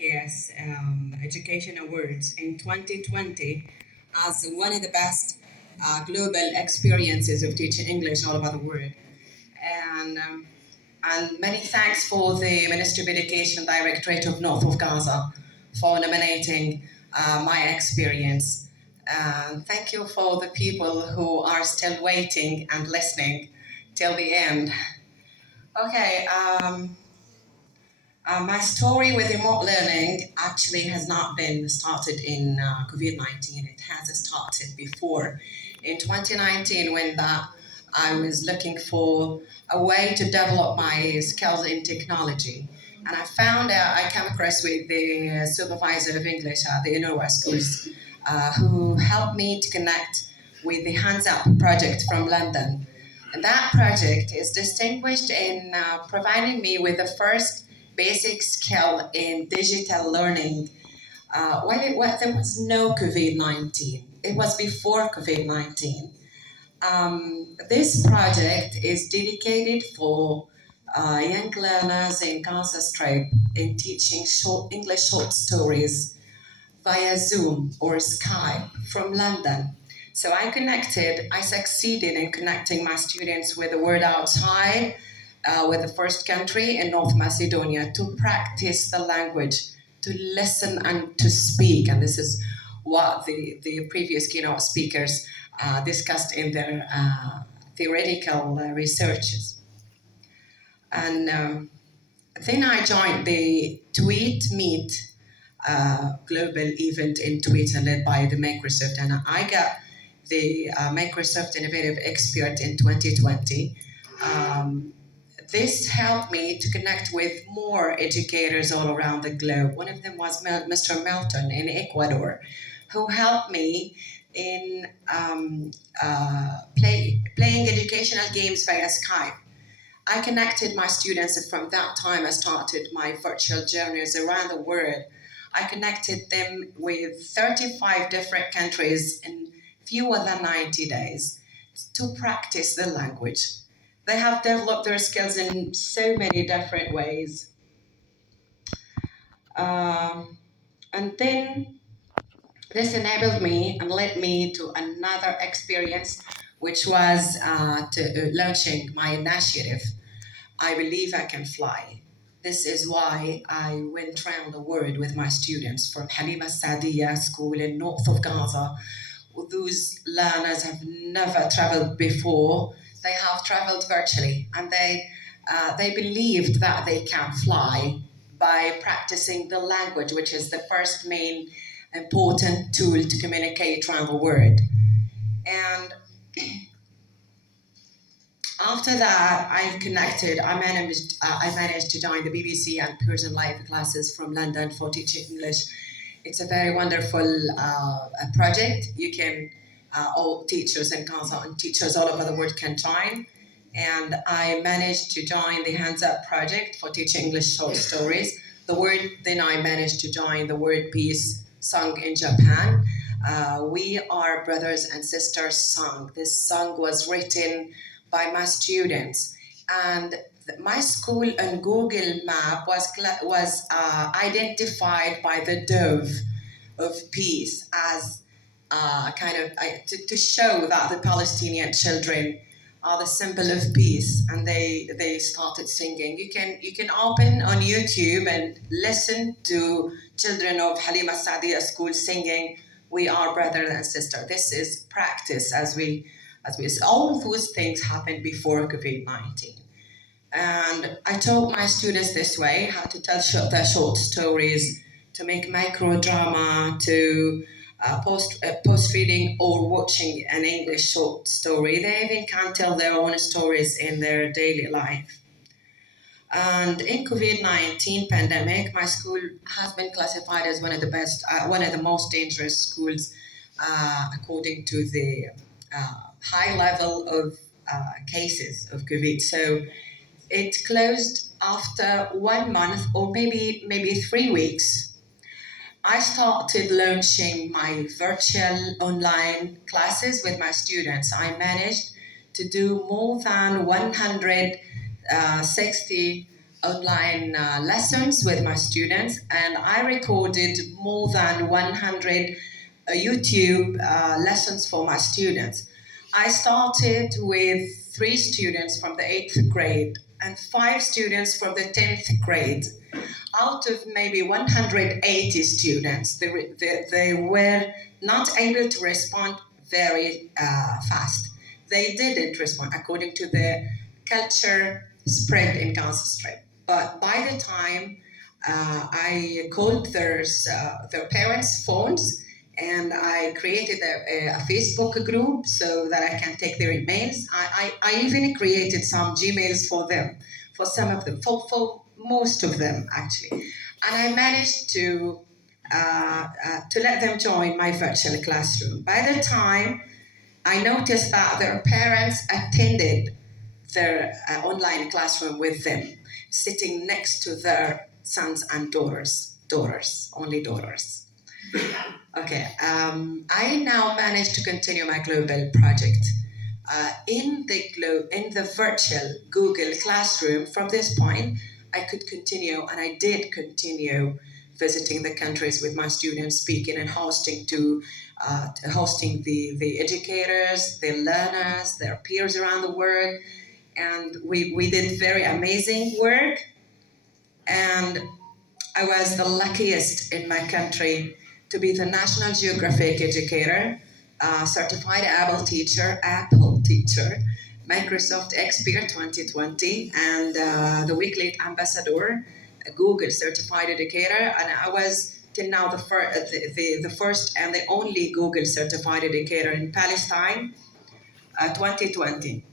IKS Education Awards in 2020 as one of the best global experiences of teaching English all over the world. And, um, and many thanks for the Ministry of Education Directorate of North of Gaza for nominating my experience. And thank you for the people who are still waiting and listening till the end. Okay. My story with remote learning actually has not been started in COVID-19. It has started before. In 2019, when I was looking for a way to develop my skills in technology. And I found out, I came across with the supervisor of English at the Innova schools who helped me to connect with the Hands Up project from London. And that project is distinguished in providing me with the first basic skill in digital learning there was no COVID-19. It was before COVID-19. This project is dedicated for young learners in Gaza Strip in teaching English short stories via Zoom or Skype from London. So I succeeded in connecting my students with the world outside, with the first country in North Macedonia, to practice the language, to listen and to speak. And this is what the previous keynote speakers discussed in their theoretical researches. And then I joined the Tweet Meet global event in Twitter led by the Microsoft, and I got the Microsoft Innovative Expert in 2020. This helped me to connect with more educators all around the globe. One of them was Mr. Melton in Ecuador, who helped me in playing educational games via Skype. I connected my students, and from that time I started my virtual journeys around the world. I connected them with 35 different countries in fewer than 90 days to practice the language. They have developed their skills in so many different ways. And then this enabled me and led me to another experience, which was launching my initiative, I Believe I Can Fly. This is why I went around the world with my students from Halima Sadia School in north of Gaza. Those learners have never traveled before. They have traveled virtually, and they believed that they can fly by practicing the language, which is the first main important tool to communicate around the world. And after that, I managed to join the BBC and Pearson Live classes from London for teaching English. It's a very wonderful project. You can, all teachers in Gaza and teachers all over the world can join. And I managed to join the Hands Up project for teaching English short stories. Then I managed to join the Word Peace song in Japan. We Are Brothers and Sisters song. This song was written by my students, and my school on Google Map was identified by the dove of peace as to show that the Palestinian children are the symbol of peace, and they started singing. You can open on YouTube and listen to children of Halima Sadia School singing "We Are Brother and Sister." This is practice as we all those things happened before COVID-19. And I taught my students this way, how to tell their short stories, to make micro drama, to post reading or watching an English short story. They even can tell their own stories in their daily life. And in COVID-19 pandemic, my school has been classified as one of the most dangerous schools, according to the high level of cases of COVID. So it closed after 1 month or maybe 3 weeks. I started launching my virtual online classes with my students. I managed to do more than 160 online lessons with my students, and I recorded more than 100 YouTube lessons for my students. I started with 3 students from the 8th grade and 5 students from the 10th grade. Out of maybe 180 students, they were not able to respond very fast. They didn't respond according to the culture spread in Gaza Strip. But by the time I called their parents' phones, and I created a Facebook group so that I can take their emails. I even created some Gmails for them, for some of them, for most of them actually. And I managed to let them join my virtual classroom. By the time I noticed that their parents attended their online classroom with them, sitting next to their sons and daughters, only daughters. Okay, I now managed to continue my global project in the virtual Google Classroom. From this point, I could continue, and I did continue visiting the countries with my students, speaking and hosting the educators, the learners, their peers around the world, and we did very amazing work. And I was the luckiest in my country to be the National Geographic Educator, certified Apple teacher, Microsoft Expert 2020, and the Weekly Ambassador, a Google Certified Educator, and I was till now the first and the only Google Certified Educator in Palestine, 2020.